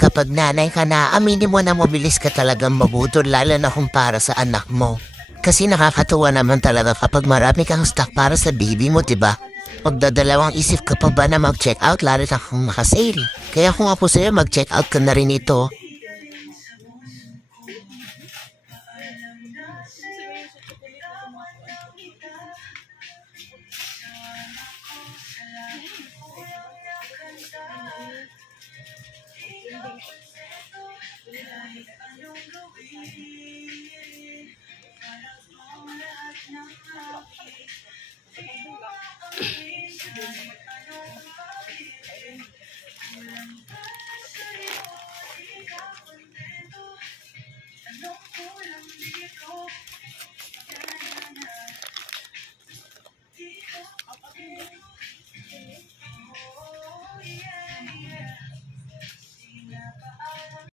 Kapag nanay ka na, aminin mo na mabilis ka talagang mabutol lalo na kung para sa anak mo. Kasi nakakatuwa naman talaga kapag marami kang stock para sa baby mo, diba? Magdadalawang isip ka pa ba na mag-check out lalo na kung nakasale? Kaya kung ako sa'yo, mag-check out ka na rin ito.